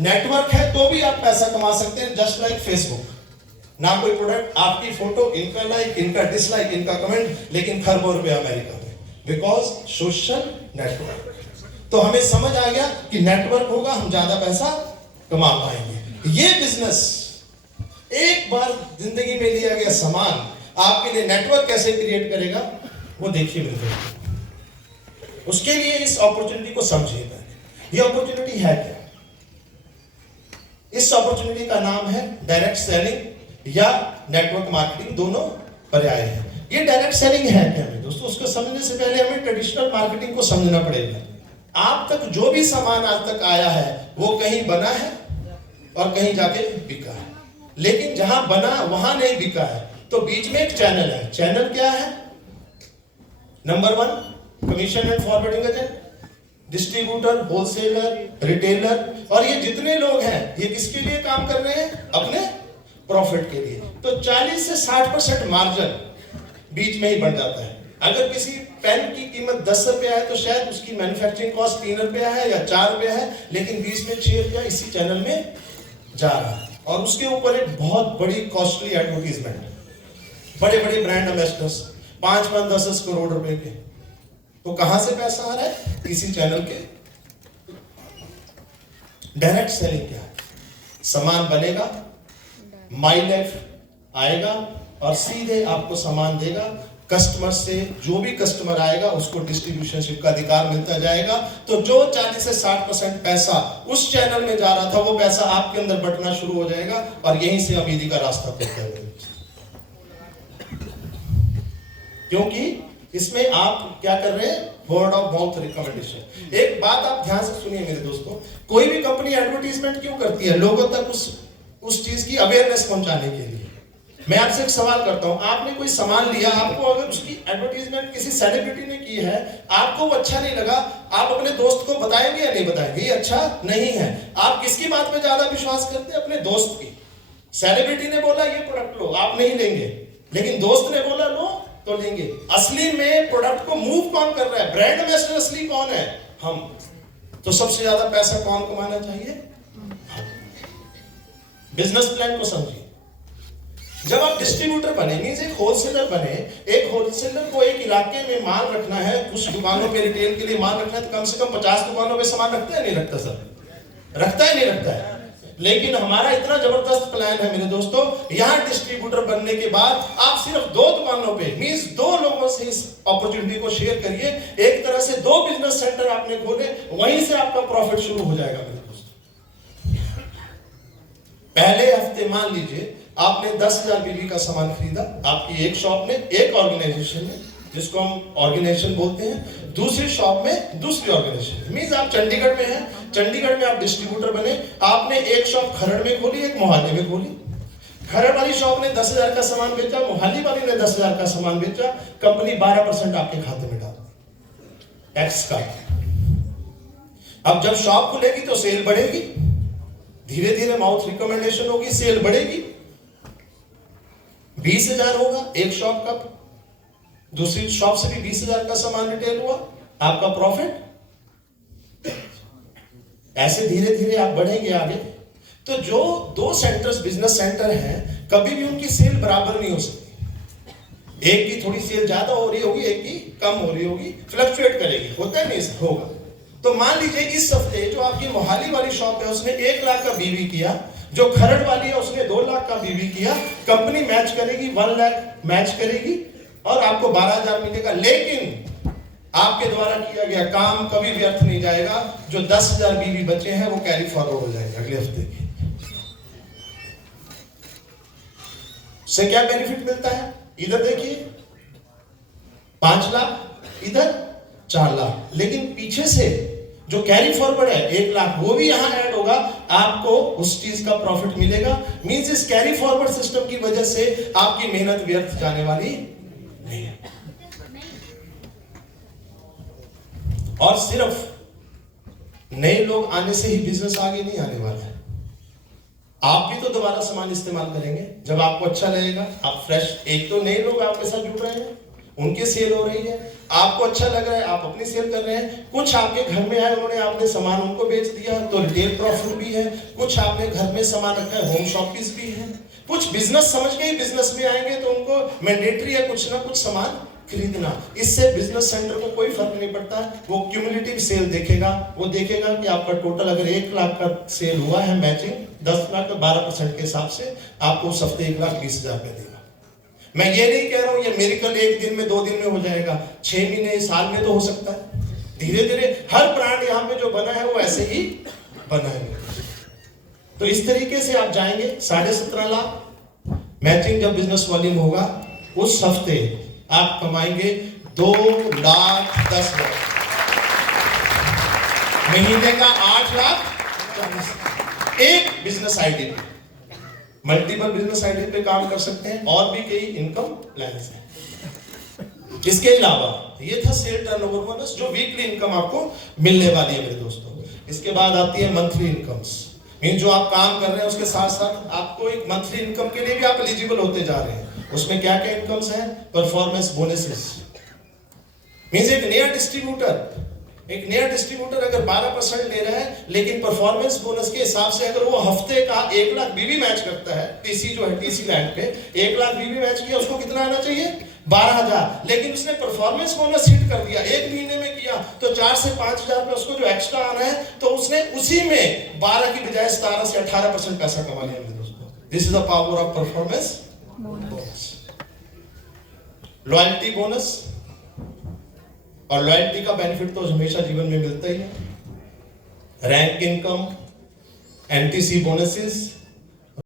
Network है तो भी आप पैसा कमा सकते हैं, जस्ट लाइक फेसबुक। ना कोई प्रोडक्ट, आपकी फोटो, इनका लाइक, इनका डिसलाइक, इनका कमेंट, लेकिन खरबों रुपए अमेरिका में, बिकॉज सोशल नेटवर्क। तो हमें समझ आ गया कि नेटवर्क होगा हम ज्यादा पैसा कमा पाएंगे। ये बिजनेस एक बार जिंदगी में लिया गया सामान आपके लिए नेटवर्क कैसे क्रिएट करेगा वो देखिए मेरे दोस्तों। उसके लिए इस अपॉर्चुनिटी को समझिएगा। ये अपॉर्चुनिटी है क्या? इस अपॉर्चुनिटी का नाम है डायरेक्ट सेलिंग या नेटवर्क मार्केटिंग, दोनों पर्याय है। ये डायरेक्ट सेलिंग है क्या मेरे दोस्तों? उसको समझने से पहले हमें ट्रेडिशनल मार्केटिंग को समझना पड़ेगा। आप तक जो भी सामान आज तक आया है वो कहीं बना है और कहीं जाके बिका है, लेकिन जहां बना वहां नहीं बिका है, तो बीच में एक चैनल है। चैनल क्या है? Number 1 commission and forwarding agent, distributor, wholesaler, retailer, और ये जितने लोग हैं ये किसके लिए काम कर रहे हैं? अपने प्रॉफिट के लिए। तो 40 से 60% मार्जिन बीच में ही बढ़ जाता है। अगर किसी पेन की कीमत 10 रुपया है तो शायद उसकी मैन्युफैक्चरिंग कॉस्ट 3 रुपया है या 4 रुपया है, लेकिन बीच में 6 रुपया इसी चैनल में जा रहा है। और उसके ऊपर एक बहुत बड़ी कॉस्टली एडवर्टीजमेंट, बड़े बड़े ब्रांड एम्बेसडर्स 5-5, 10-10 करोड़ रुपए के। तो कहां से पैसा आ रहा है? इसी चैनल के। डायरेक्ट सेलिंग क्या है? सामान बनेगा, माई लाइफ आएगा और सीधे आपको सामान देगा। कस्टमर से जो भी कस्टमर आएगा उसको डिस्ट्रीब्यूशनशिप का अधिकार मिलता जाएगा। तो जो 40 से 60% पैसा उस चैनल में जा रहा था वो पैसा आपके अंदर बटना शुरू हो जाएगा और यहीं से अमीरी का रास्ता खुलता है। क्योंकि इसमें आप क्या कर रहे हैं? Word of mouth recommendation. एक बात आप ध्यान से सुनिए मेरे दोस्तों, कोई भी कंपनी एडवर्टीजमेंट क्यों करती है? लोगों तक उस चीज की अवेयरनेस पहुंचाने के लिए। मैं आपसे एक सवाल करता हूं, आपने कोई सामान लिया, आपको अगर उसकी एडवर्टीजमेंट किसी सेलिब्रिटी ने की है, आपको वो अच्छा नहीं लगा, आप अपने दोस्त को बताएंगे या नहीं बताएंगे? ये अच्छा नहीं है। आप किसकी बात पे ज्यादा विश्वास करते हैं? अपने दोस्त की। सेलिब्रिटी ने बोला ये प्रोडक्ट लो, आप नहीं लेंगे, लेकिन दोस्त ने बोला लो तो लेंगे। असली में प्रोडक्ट को मूव कौन कर रहा है? ब्रांड एम्बेसडर असली कौन है? हम। तो सबसे ज्यादा पैसा कौन कमाना चाहिए? बिजनेस प्लान को समझिए। जब आप डिस्ट्रीब्यूटर बने, मींस एक होलसेलर बने, एक होलसेलर को एक इलाके में माल रखना है, कुछ दुकानों पे रिटेल के लिए माल रखना है, तो कम से कम 50 दुकानों पे सामान रखता है नहीं रखता? सर रखता है नहीं रखता है? लेकिन हमारा इतना जबरदस्त प्लान है मेरे दोस्तों, यहां डिस्ट्रीब्यूटर बनने के बाद आप सिर्फ 2 दुकानों पे, मींस 2 लोगों से इस अपॉर्चुनिटी को शेयर करिए। एक तरह से 2 बिजनेस सेंटर आपने खोले, वहीं से आपका प्रॉफिट शुरू हो जाएगा मेरे दोस्तों। पहले हफ्ते मान लीजिए आपने 10,000 बीबी का सामान खरीदा, आपकी एक शॉप में, एक ऑर्गेनाइजेशन में, जिसको हम ऑर्गेनाइजेशन बोलते हैं, दूसरी शॉप में दूसरी ऑर्गेनाइजेशन। मींस आप चंडीगढ़ में हैं, चंडीगढ़ में आप डिस्ट्रीब्यूटर बने, आपने एक शॉप खरड़ में खोली, एक मोहाली में खोली। खरड़ वाली शॉप ने 10,000 का सामान बेचा, मोहाली वाली ने 10,000 का सामान बेचा, कंपनी 12% आपके खाते में डाल टैक्स का। अब जब शॉप खुलेगी तो सेल बढ़ेगी, धीरे धीरे माउथ रिकमेंडेशन होगी, सेल बढ़ेगी। 20,000 होगा एक शॉप का, दूसरी शॉप से भी 20,000 का सामान रिटेल हुआ, आपका प्रॉफिट। ऐसे धीरे धीरे आप बढ़ेंगे आगे। तो जो 2 सेंटर्स, बिजनेस सेंटर हैं, कभी भी उनकी सेल बराबर नहीं हो सकती। एक की थोड़ी सेल ज्यादा हो रही होगी, एक की कम हो रही होगी, फ्लक्चुएट करेगी, होता है नहीं? होगा। तो मान लीजिए इस हफ्ते जो आपकी मोहाली वाली शॉप है उसने 1 लाख का बीवी किया, जो खरड़ वाली है उसने 2 लाख का बीवी किया, कंपनी मैच करेगी, 1 लाख मैच करेगी और आपको 12,000 मिलेगा। लेकिन आपके द्वारा किया गया काम कभी व्यर्थ नहीं जाएगा। जो 10,000 बीवी बचे हैं वो कैरी फॉरवर्ड हो जाएंगे अगले हफ्ते की। से क्या बेनिफिट मिलता है? इधर देखिए 5 लाख, इधर 4 लाख, लेकिन पीछे से जो कैरी फॉरवर्ड है 1 लाख, वो भी यहां ऐड होगा, आपको उस चीज का प्रॉफिट मिलेगा। मींस इस कैरी फॉरवर्ड सिस्टम की वजह से आपकी मेहनत व्यर्थ जाने वाली नहीं है। और सिर्फ नए लोग आने से ही बिजनेस आगे नहीं आने वाला है। आप भी तो दोबारा सामान इस्तेमाल करेंगे जब आपको अच्छा लगेगा, आप फ्रेश। एक तो नए लोग आपके साथ जुड़ रहे हैं, उनकी सेल हो रही है, आपको अच्छा लग रहा है, आप अपनी सेल कर रहे हैं। कुछ आपके घर में आए, उन्होंने आपने सामान उनको बेच दिया, तो रिटेल प्रॉफिट भी है। कुछ आपने घर में सामान रखा है, होम शॉपिंग भी है। कुछ बिजनेस समझ के ही बिजनेस में आएंगे, तो उनको मैंडेटरी है कुछ ना कुछ सामान खरीदना। इससे बिजनेस सेंटर को कोई फर्क नहीं पड़ता, वो क्यूमुलेटिव सेल देखेगा। वो देखेगा कि आपका टोटल अगर 1 लाख का सेल हुआ है मैचिंग 10 लाख का 12% के हिसाब से, आपको उस हफ्ते 1,20,000 रुपये देगा। मैं ये नहीं कह रहा हूं ये मेरिकल 1 दिन में 2 दिन में हो जाएगा, 6 महीने साल में तो हो सकता है। धीरे धीरे हर ब्रांड यहाँ पे जो बना है वो ऐसे ही बना है। तो इस तरीके से आप जाएंगे 17.5 लाख मैचिंग जब बिजनेस वॉल्यूम होगा, उस हफ्ते आप कमाएंगे 2,10,000, महीने का 8,40,000। एक बिजनेस आइडिया पे, मल्टीपल बिजनेस आइडिया पे काम कर सकते हैं, और भी कई इनकम प्लान्स हैं। इसके अलावा ये था सेल टर्नओवर बोनस, जो वीकली इनकम आपको मिलने वाली है मेरे दोस्तों। इसके बाद आती है मंथली इनकम्स, मीन जो आप काम कर रहे हैं उसके साथ साथ आपको एक मंथली इनकम के लिए भी आप एलिजिबल होते जा रहे हैं। उसमें क्या क्या इनकम्स हैं? परफॉर्मेंस बोनसेस, मींस एक नया डिस्ट्रीब्यूटर अगर 12% ले रहा है, लेकिन परफॉर्मेंस बोनस के हिसाब से अगर वो हफ्ते का 1 लाख बीवी मैच करता है, टीसी जो है टीसी लैंड पे 1 लाख बीवी मैच किया, उसको कितना आना चाहिए? 12,000। लेकिन उसने परफॉर्मेंस बोनस हिट कर दिया, 1 महीने में किया, तो 4 से 5,000 पे उसको जो एक्स्ट्रा आना है, तो उसने उसी में 12 की बजाय 17 से 18% पैसा कमा लिया मेरे दोस्तों। This is the power of performance bonus. Loyalty bonus, और लॉयल्टी का बेनिफिट तो हमेशा जीवन में मिलता ही है। Rank income, NTC bonuses,